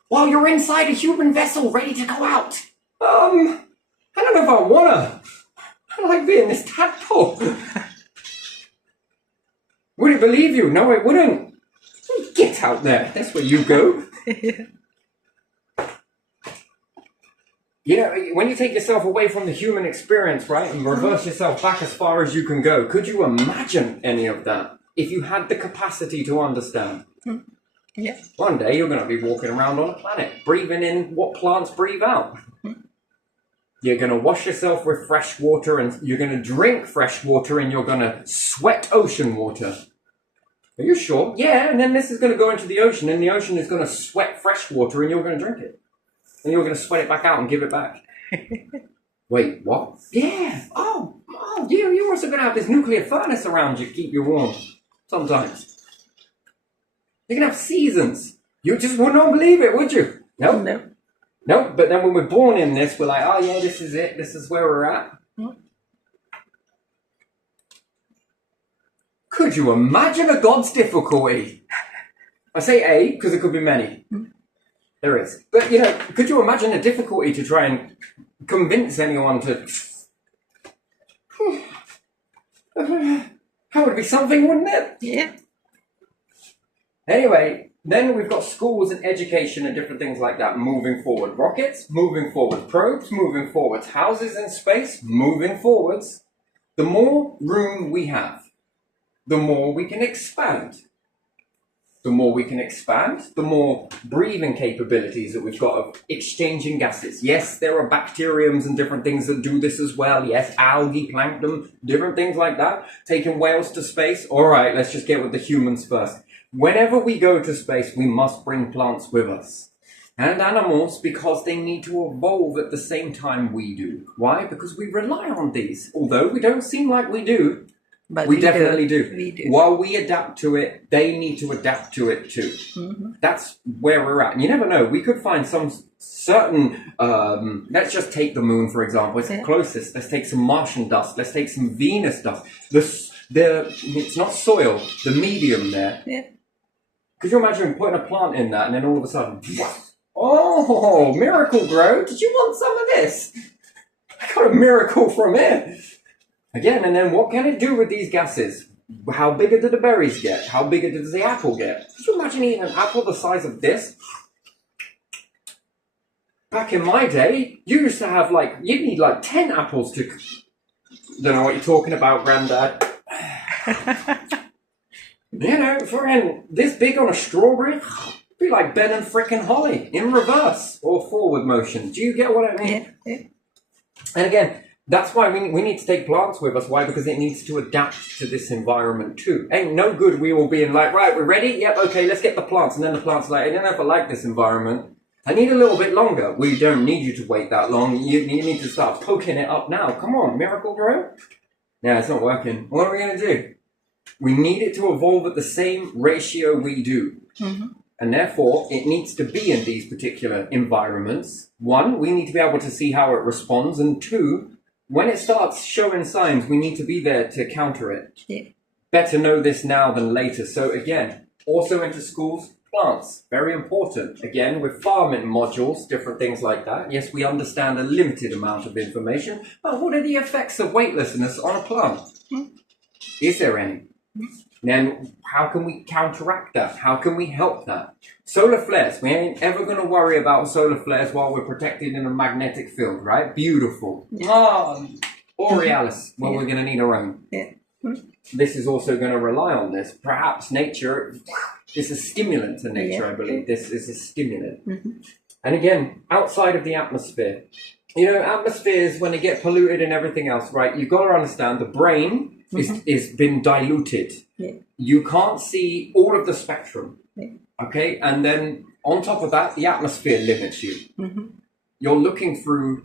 While you're inside a human vessel ready to go out. I don't know if I wanna. I like being this tadpole. Would it believe you? No, it wouldn't. Get out there. That's where you go. You know, when you take yourself away from the human experience, right, and reverse yourself back as far as you can go, could you imagine any of that if you had the capacity to understand? Yeah. One day you're going to be walking around on a planet, breathing in what plants breathe out. You're going to wash yourself with fresh water, and you're going to drink fresh water, and you're going to sweat ocean water. Are you sure? Yeah, and then this is going to go into the ocean, and the ocean is going to sweat fresh water, and you're going to drink it. And you're going to sweat it back out and give it back. Wait, what? Yeah. Oh, you're also going to have this nuclear furnace around you to keep you warm. Sometimes. You're going to have seasons. You just would not believe it, would you? No. No, but then when we're born in this, we're like, oh yeah, this is it. This is where we're at. Could you imagine a God's difficulty? I say a because it could be many. There is. But, you know, could you imagine the difficulty to try and convince anyone to... That would be something, wouldn't it? Yeah. Anyway, then we've got schools and education and different things like that moving forward. Rockets, moving forward. Probes, moving forwards. Houses in space, moving forwards. The more room we have, the more we can expand. The more we can expand, the more breathing capabilities that we've got of exchanging gases. Yes, there are bacteriums and different things that do this as well. Yes, algae, plankton, different things like that. Taking whales to space. All right, let's just get with the humans first. Whenever we go to space, we must bring plants with us. And animals, because they need to evolve at the same time we do. Why? Because we rely on these. Although we don't seem like we do. But we definitely do. We do. While we adapt to it, they need to adapt to it too. That's where we're at. And you never know. We could find some certain... let's just take the moon, for example. It's the closest. Let's take some Martian dust. Let's take some Venus dust. It's not soil. The medium there. Yeah. Could you imagine putting a plant in that and then all of a sudden... Oh, miracle grow. Did you want some of this? I got a miracle from it. Again, and then what can it do with these gases? How bigger do the berries get? How bigger does the apple get? Could you imagine eating an apple the size of this? Back in my day, you used to have you'd need 10 apples to... Don't know what you're talking about, Grandad. You know, friend, this big on a strawberry, it'd be like Ben and frickin' Holly in reverse or forward motion. Do you get what I mean? Yeah. And again, that's why we need to take plants with us. Why? Because it needs to adapt to this environment too. Ain't no good we all being like, right, we're ready? Yep, okay, let's get the plants. And then the plant's like, I don't know if I like this environment. I need a little bit longer. We don't need you to wait that long. You need to start poking it up now. Come on, miracle grow. Yeah, it's not working. What are we going to do? We need it to evolve at the same ratio we do. And therefore, it needs to be in these particular environments. One, we need to be able to see how it responds. And two, when it starts showing signs, we need to be there to counter it. Yeah. Better know this now than later. So again, also into schools, plants, very important. Again, with farming modules, different things like that. Yes, we understand a limited amount of information, but what are the effects of weightlessness on a plant? Is there any? Then how can we counteract that? How can we help that? Solar flares. We ain't ever going to worry about solar flares while we're protected in a magnetic field, right? Beautiful. Oh, Borealis. Well, we're going to need our own. Yeah. This is also going to rely on this. Perhaps nature is a stimulant to nature, I believe. This is a stimulant. And again, outside of the atmosphere. You know, atmospheres, when they get polluted and everything else, right, you've got to understand the brain is been diluted. Yeah. You can't see all of the spectrum. Yeah. Okay? And then on top of that, the atmosphere limits you. You're looking through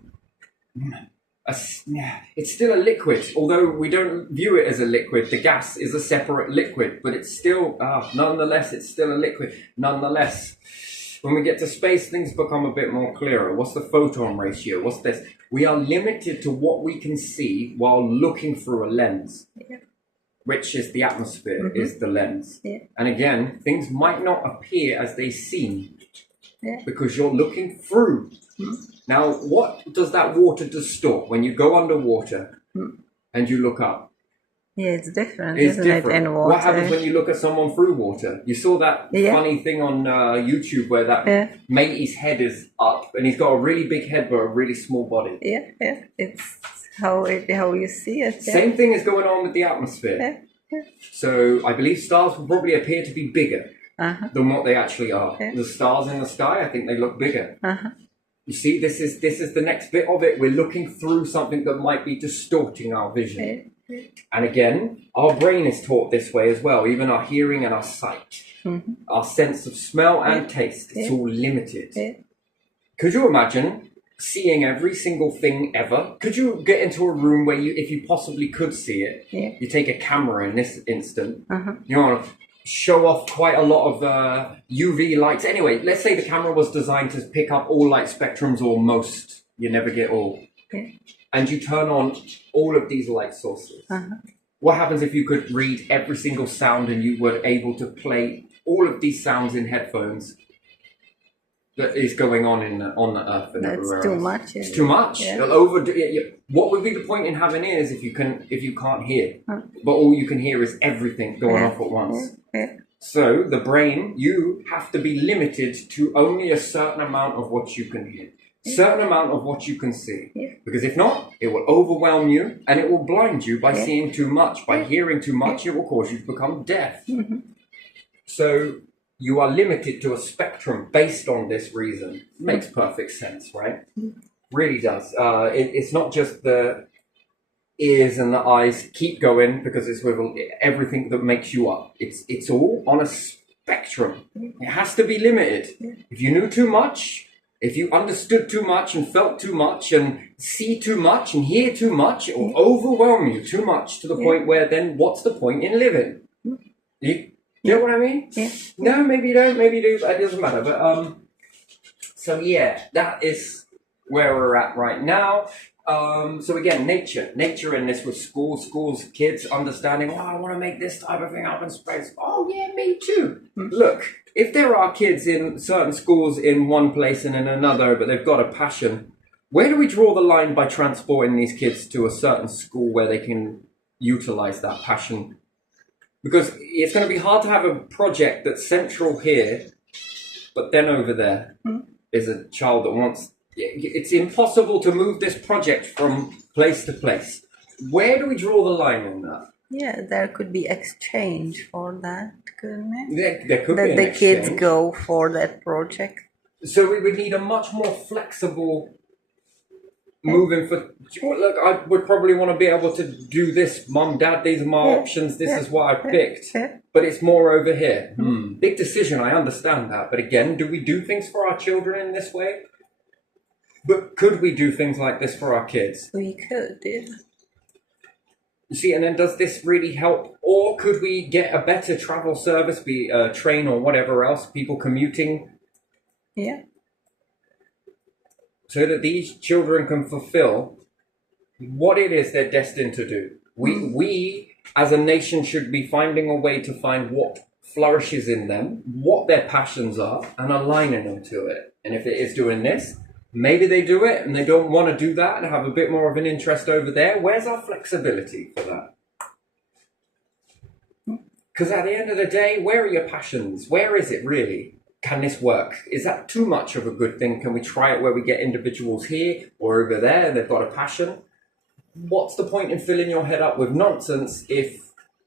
it's still a liquid, although we don't view it as a liquid. The gas is a separate liquid, but it's still, nonetheless, it's still a liquid. Nonetheless, when we get to space, things become a bit more clearer. What's the photon ratio? What's this? We are limited to what we can see while looking through a lens, which is the atmosphere, is the lens. And again, things might not appear as they seem because you're looking through. Now, what does that water distort when you go underwater and you look up? Yeah, it's different, It's isn't different. it, in water? What happens when you look at someone through water? You saw that funny thing on YouTube where that mate's head is up and he's got a really big head but a really small body. Yeah. It's how you see it. Same thing is going on with the atmosphere. So I believe stars will probably appear to be bigger than what they actually are. The stars in the sky, I think they look bigger. You see, this is the next bit of it. We're looking through something that might be distorting our vision. And again, our brain is taught this way as well, even our hearing and our sight. Our sense of smell and taste, it's all limited. Could you imagine seeing every single thing ever? Could you get into a room where you, if you possibly could see it, you take a camera in this instant, you want to show off quite a lot of UV lights. Anyway, let's say the camera was designed to pick up all light spectrums or most. You never get all. And you turn on all of these light sources. What happens if you could read every single sound and you were able to play all of these sounds in headphones that is going on on the earth and everywhere That's too else? much. It's too much. It'll overdo. What would be the point in having ears if you can't hear? But all you can hear is everything going off at once. So the brain, you have to be limited to only a certain amount of what you can hear. Certain amount of what you can see. Because if not, it will overwhelm you and it will blind you by seeing too much. By hearing too much, it will cause you to become deaf. So you are limited to a spectrum based on this reason. Makes perfect sense, right? Really does. It's not just the ears and the eyes. Keep going because it's with everything that makes you up. It's all on a spectrum. It has to be limited. If you knew too much, if you understood too much and felt too much and see too much and hear too much, it will overwhelm you too much to the point where then what's the point in living? You know what I mean? No, maybe you don't, maybe you do, it doesn't matter. But so yeah, that is where we're at right now. So again, nature in this with schools, kids understanding, I want to make this type of thing up in space. Oh yeah, me too. Look, if there are kids in certain schools in one place and in another, but they've got a passion, where do we draw the line by transporting these kids to a certain school where they can utilize that passion? Because it's going to be hard to have a project that's central here, but then over there is a child that wants... It's impossible to move this project from place to place. Where do we draw the line in that? Yeah, there could be exchange for that, couldn't it? There could be an the exchange. kids go for that project. So we would need a much more flexible moving for... Look, I would probably want to be able to do this. Mum, Dad, these are my options. This is what I picked. But it's more over here. Big decision, I understand that. But again, do we do things for our children in this way? But could we do things like this for our kids? We could, yeah. You see, and then does this really help? Or could we get a better travel service, be a train or whatever else, people commuting? Yeah. So that these children can fulfill what it is they're destined to do. We as a nation should be finding a way to find what flourishes in them, what their passions are, and aligning them to it. And if it is doing this, maybe they do it and they don't want to do that and have a bit more of an interest over there. Where's our flexibility for that? Because at the end of the day, where are your passions? Where is it really? Can this work? Is that too much of a good thing? Can we try it where we get individuals here or over there and they've got a passion? What's the point in filling your head up with nonsense if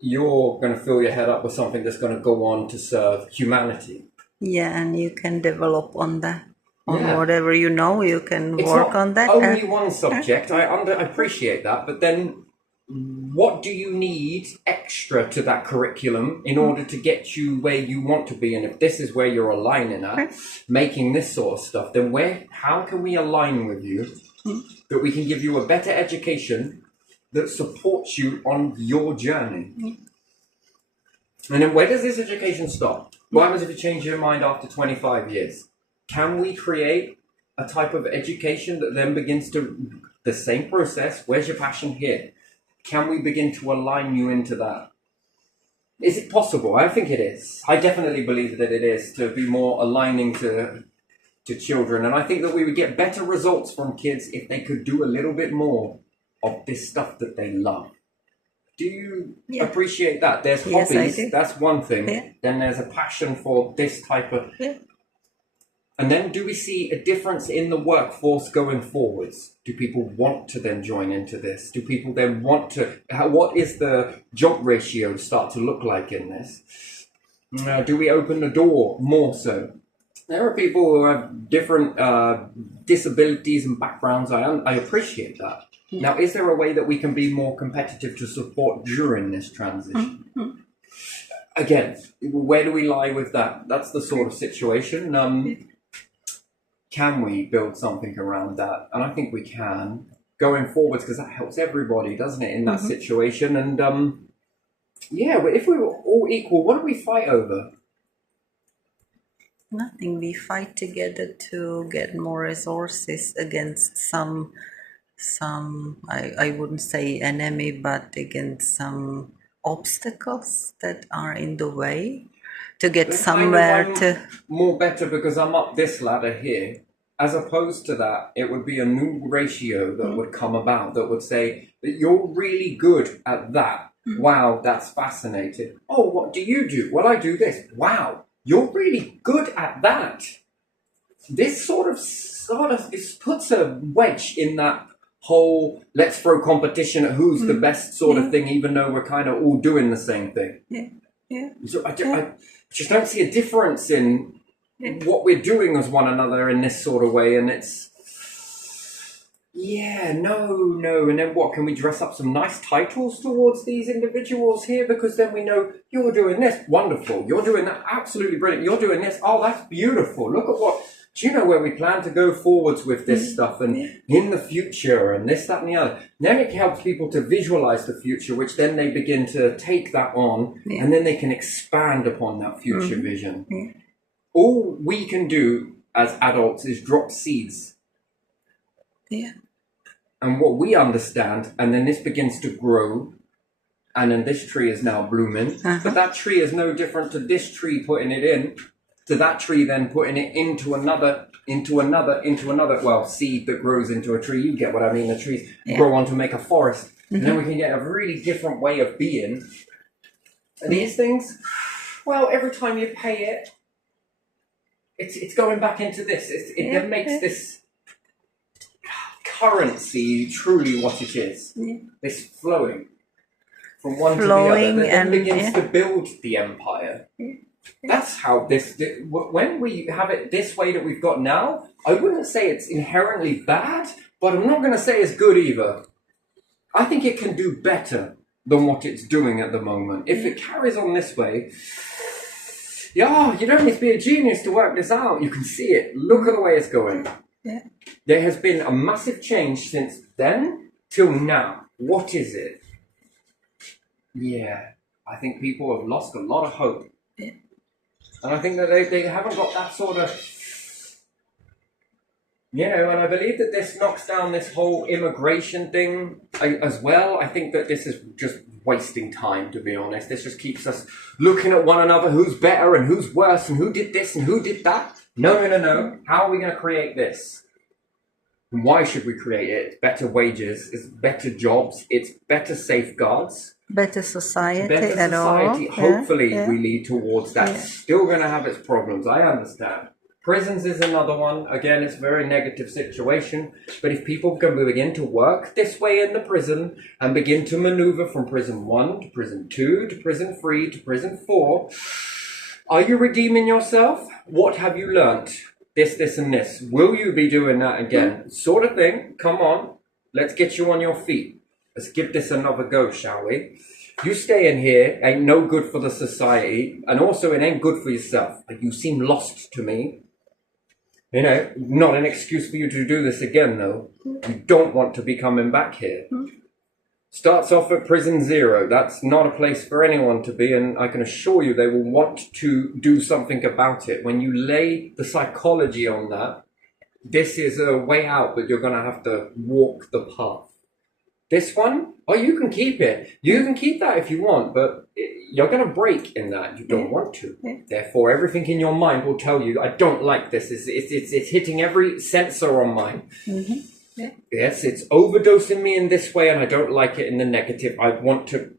you're going to fill your head up with something that's going to go on to serve humanity? Yeah, and you can develop on that. On whatever you know, you can work on that. It's only one subject. I appreciate that, but then what do you need extra to that curriculum in order to get you where you want to be? And if this is where you're aligning at, making this sort of stuff, then how can we align with you that we can give you a better education that supports you on your journey. And then where does this education stop? What happens if you change your mind after 25 years? Can we create a type of education that then begins to, the same process, where's your passion here? Can we begin to align you into that? Is it possible? I think it is. I definitely believe that it is, to be more aligning to children. And I think that we would get better results from kids if they could do a little bit more of this stuff that they love. Do you appreciate that? There's hobbies, Yes, I do. that's one thing. Yeah. Then there's a passion for this type of... Yeah. And then do we see a difference in the workforce going forwards? Do people want to then join into this? Do people then want to... what is the job ratio start to look like in this? Do we open the door more so? There are people who have different disabilities and backgrounds. I appreciate that. Now, is there a way that we can be more competitive to support during this transition? Again, where do we lie with that? That's the sort of situation. Can we build something around that? And I think we can going forwards, because that helps everybody, doesn't it, in that situation? And yeah, if we were all equal, what do we fight over? Nothing. We fight together to get more resources against some I wouldn't say enemy, but against some obstacles that are in the way to get somewhere to... more better because I'm up this ladder here. As opposed to that, it would be a new ratio that would come about that would say that you're really good at that. Wow, that's fascinating. Oh, what do you do? Well, I do this. Wow, you're really good at that. This sort of this puts a wedge in that whole let's throw competition at who's the best sort of thing, even though we're kind of all doing the same thing. So I just don't see a difference in what we're doing as one another in this sort of way, and it's no. And then what, can we dress up some nice titles towards these individuals here? Because then we know you're doing this, wonderful. You're doing that, absolutely brilliant. You're doing this, oh, that's beautiful. Look at what, do you know where we plan to go forwards with this stuff and in the future and this, that, and the other? Then it helps people to visualize the future, which then they begin to take that on and then they can expand upon that future vision. All we can do as adults is drop seeds. And what we understand, and then this begins to grow, and then this tree is now blooming, but that tree is no different to this tree putting it in, to that tree then putting it into another, well, seed that grows into a tree. You get what I mean? The trees grow on to make a forest, and then we can get a really different way of being. And these things, well, every time you pay it, it's going back into this. It then makes this currency truly what it is. This flowing from one to the other that then begins to build the empire. That's how when we have it this way that we've got now, I wouldn't say it's inherently bad, but I'm not going to say it's good either. I think it can do better than what it's doing at the moment. If it carries on this way, you don't need to be a genius to work this out. You can see it. Look at the way it's going. There has been a massive change since then till now. What is it? I think people have lost a lot of hope. And I think that they haven't got that sort of... and I believe that this knocks down this whole immigration thing as well. I think that this is just wasting time, to be honest. This just keeps us looking at one another, who's better and who's worse and who did this and who did that. No. How are we going to create this? And why should we create it? It's better wages, it's better jobs, it's better safeguards. Better society. Better society. Hopefully we lead towards that. Still going to have its problems, I understand. Prisons is another one. Again, it's a very negative situation. But if people can begin to work this way in the prison and begin to maneuver from prison 1 to prison 2 to prison 3 to prison 4, are you redeeming yourself? What have you learnt? This, and this. Will you be doing that again? Sort of thing. Come on. Let's get you on your feet. Let's give this another go, shall we? You stay in here ain't no good for the society, and also it ain't good for yourself. You seem lost to me. You know, not an excuse for you to do this again, though. You don't want to be coming back here. Starts off at prison 0. That's not a place for anyone to be, and I can assure you they will want to do something about it. When you lay the psychology on that, this is a way out, but you're going to have to walk the path. This one, oh, you can keep it. You can keep that if you want, but you're going to break in that. You don't want to. Therefore, everything in your mind will tell you, I don't like this. It's hitting every sensor on mine. Yes, it's overdosing me in this way, and I don't like it in the negative. I want to...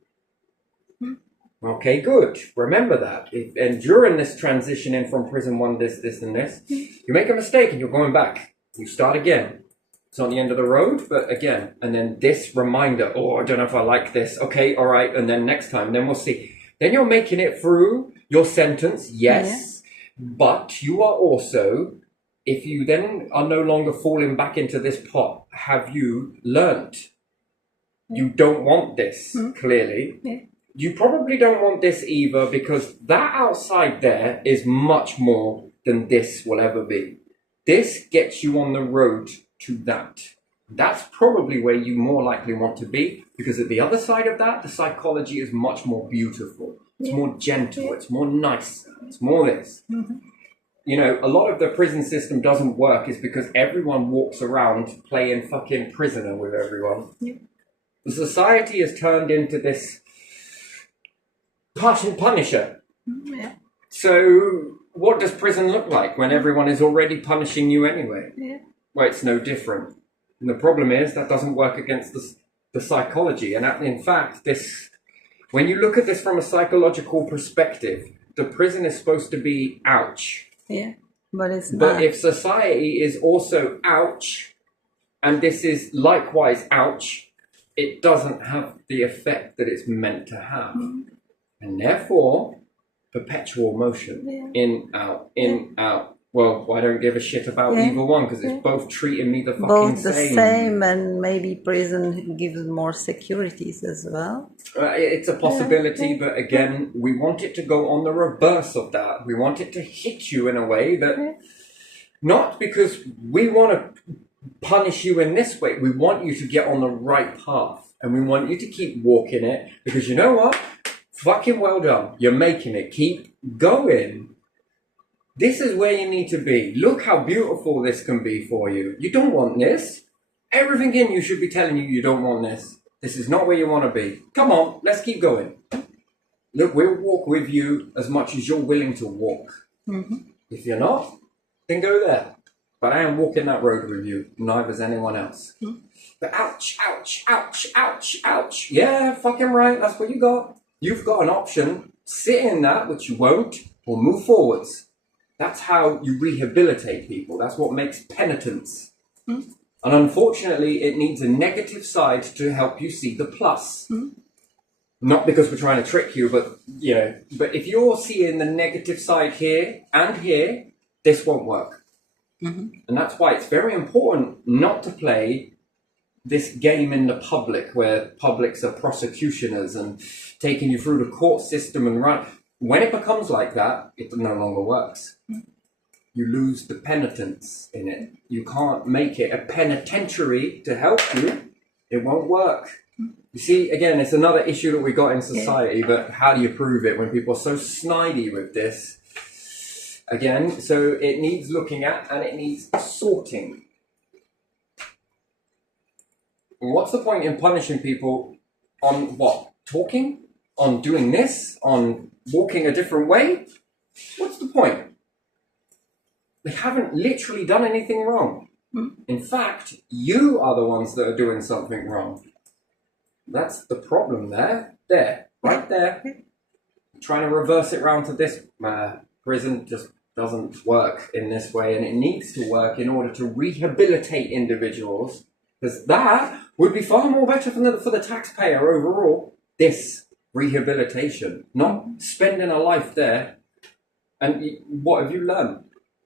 Okay, good. Remember that. And during this transition in from prison 1, this, and this, you make a mistake and you're going back. You start again. It's not the end of the road, but again. And then this reminder, oh, I don't know if I like this. Okay, all right. And then next time, then we'll see. Then you're making it through your sentence, yes. But you are also, if you then are no longer falling back into this pot, have you learned? You don't want this, clearly. You probably don't want this either, because that outside there is much more than this will ever be. This gets you on the road to that. That's probably where you more likely want to be, because at the other side of that, the psychology is much more beautiful. It's more gentle. It's more nice. It's more this. You know, a lot of the prison system doesn't work is because everyone walks around playing fucking prisoner with everyone. The society has turned into this punisher. So what does prison look like when everyone is already punishing you anyway? Well, it's no different. And the problem is that doesn't work against the psychology. And in fact, when you look at this from a psychological perspective, the prison is supposed to be ouch. But it's not. But if society is also ouch, and this is likewise ouch, it doesn't have the effect that it's meant to have. And therefore, perpetual motion. In, out, in, out. Well, I don't give a shit about either one, because it's both treating me the fucking both the same. same, and maybe prison gives more securities as well. It's a possibility, but again, we want it to go on the reverse of that. We want it to hit you in a way that, not because we want to punish you in this way, we want you to get on the right path, and we want you to keep walking it, because you know what? Fucking well done. You're making it. Keep going. This is where you need to be. Look how beautiful this can be for you. You don't want this. Everything in you should be telling you don't want this. This is not where you want to be. Come on, let's keep going. Look, we'll walk with you as much as you're willing to walk. If you're not, then go there. But I am walking that road with you. Neither is anyone else. But ouch, ouch, ouch, ouch, ouch. Yeah, fucking right. That's what you got. You've got an option. Sit in that, which you won't, or move forwards. That's how you rehabilitate people. That's what makes penitence. And unfortunately, it needs a negative side to help you see the plus. Not because we're trying to trick you, but, you know, but if you're seeing the negative side here and here, this won't work. And that's why it's very important not to play this game in the public, where publics are prosecutioners and taking you through the court system and run. When it becomes like that, it no longer works. You lose the penitence in it. You can't make it a penitentiary to help you. It won't work. You see, again, it's another issue that we got in society, but how do you prove it when people are so snidey with this? Again, so it needs looking at, and it needs sorting. What's the point in punishing people on what? Talking? On doing this? On walking a different way? What's the point? They haven't literally done anything wrong. In fact, you are the ones that are doing something wrong. That's the problem there. There. Right there. Trying to reverse it round to this. Prison just doesn't work in this way, and it needs to work in order to rehabilitate individuals, because that would be far more better for the taxpayer overall. This rehabilitation, not spending a life there. And what have you learned?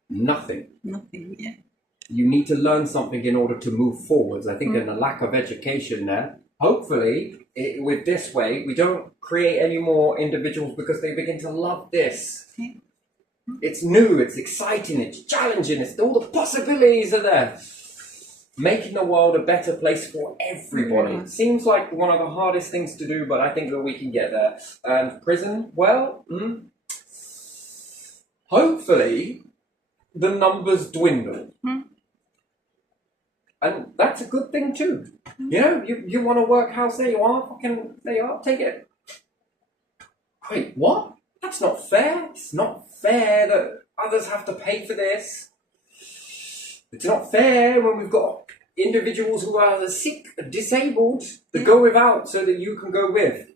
Nothing. You need to learn something in order to move forwards. I think in the lack of education there, hopefully with this way, we don't create any more individuals because they begin to love this. It's new, it's exciting, it's challenging, it's all the possibilities are there. Making the world a better place for everybody. It seems like one of the hardest things to do, but I think that we can get there. And prison, well, hopefully the numbers dwindle. And that's a good thing too. You know, you want to work house, there you are, fucking, there you are, take it. Wait, what? That's not fair. It's not fair that others have to pay for this. It's not fair when we've got individuals who are sick, disabled, that go without so that you can go with.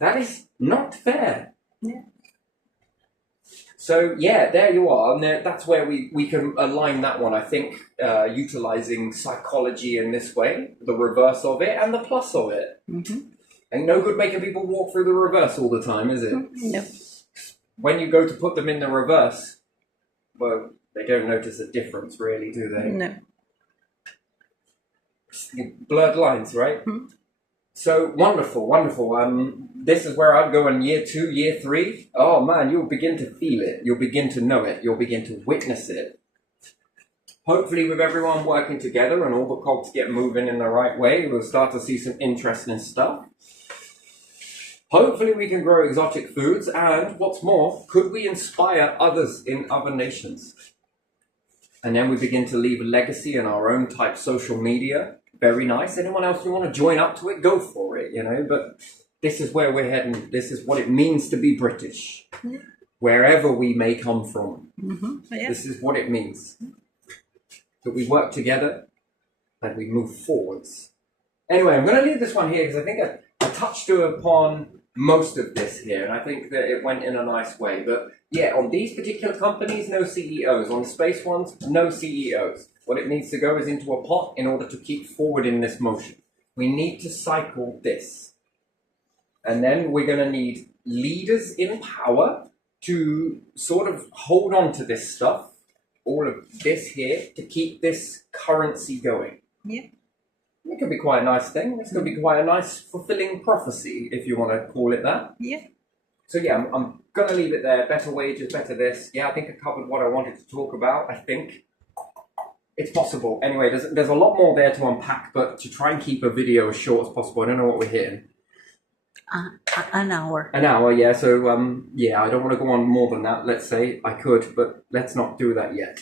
That is not fair. Yeah. So yeah, there you are. And that's where we can align that one. I think utilizing psychology in this way, the reverse of it and the plus of it. Ain't no good making people walk through the reverse all the time, is it? No. When you go to put them in the reverse, well, they don't notice a difference really, do they? No. Blurred lines, right? So wonderful, wonderful. This is where I'd go in year 2, year 3. Oh man, you'll begin to feel it. You'll begin to know it. You'll begin to witness it. Hopefully with everyone working together and all the cogs get moving in the right way, we'll start to see some interesting stuff. Hopefully we can grow exotic foods, and what's more, could we inspire others in other nations? And then we begin to leave a legacy in our own type social media. Very nice. Anyone else who want to join up to it, go for it, you know. But this is where we're heading. This is what it means to be British. Wherever we may come from. This is what it means. That we work together and we move forwards. Anyway, I'm going to leave this one here because I think I touched upon most of this here, and I think that it went in a nice way. But yeah, on these particular companies, no CEOs. On the space ones, no CEOs. What it needs to go is into a pot in order to keep forward in this motion. We need to cycle this. And then we're going to need leaders in power to sort of hold on to this stuff, all of this here, to keep this currency going. Yeah. It could be quite a nice thing. It's going to be quite a nice fulfilling prophecy, if you want to call it that. Yeah. So yeah, I'm going to leave it there. Better wages, better this. Yeah, I think I covered what I wanted to talk about, I think. It's possible. Anyway, there's a lot more there to unpack, but to try and keep a video as short as possible, I don't know what we're hitting. An hour. An hour, yeah. So, yeah, I don't want to go on more than that, let's say. I could, but let's not do that yet.